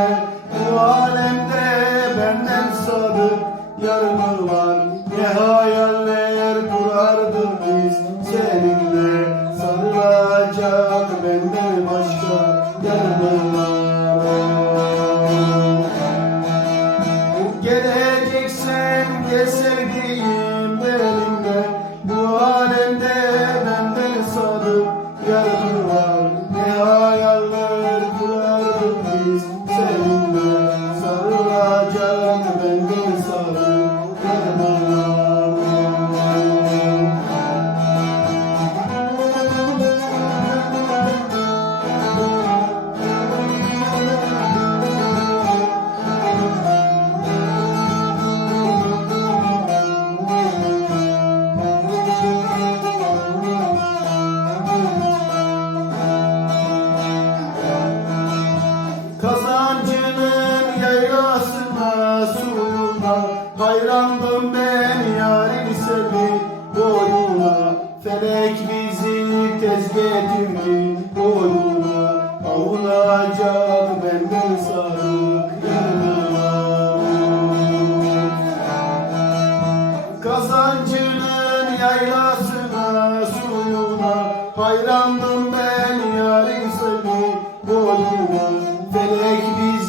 seninle Bu alemde benden sadık yarımı var. Ne hayaller kurardık biz. Seninle Sarılacak benden başka yarımı var. Geleceksen gel sevdiğim suyuna Hayrandım ben yarim seni boyuna Felek bizi tez getirdi boyuna. Avunacak benden sarık Kazancının yaylasına suyuna Hayrandım ben yarim seni boyuna Felek bizi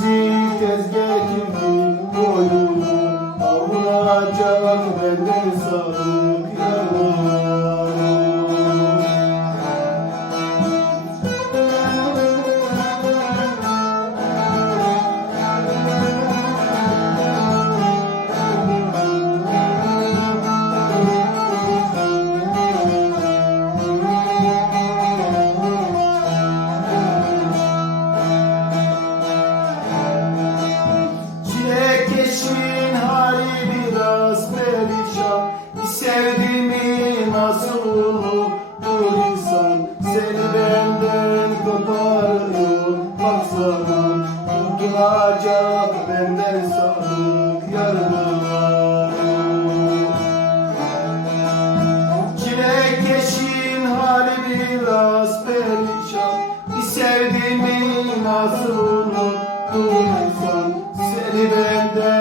Benden sandık yarınlar. Çilek eşin hali biraz perişan. Bir sevdiğimi nasıl insan Seni benden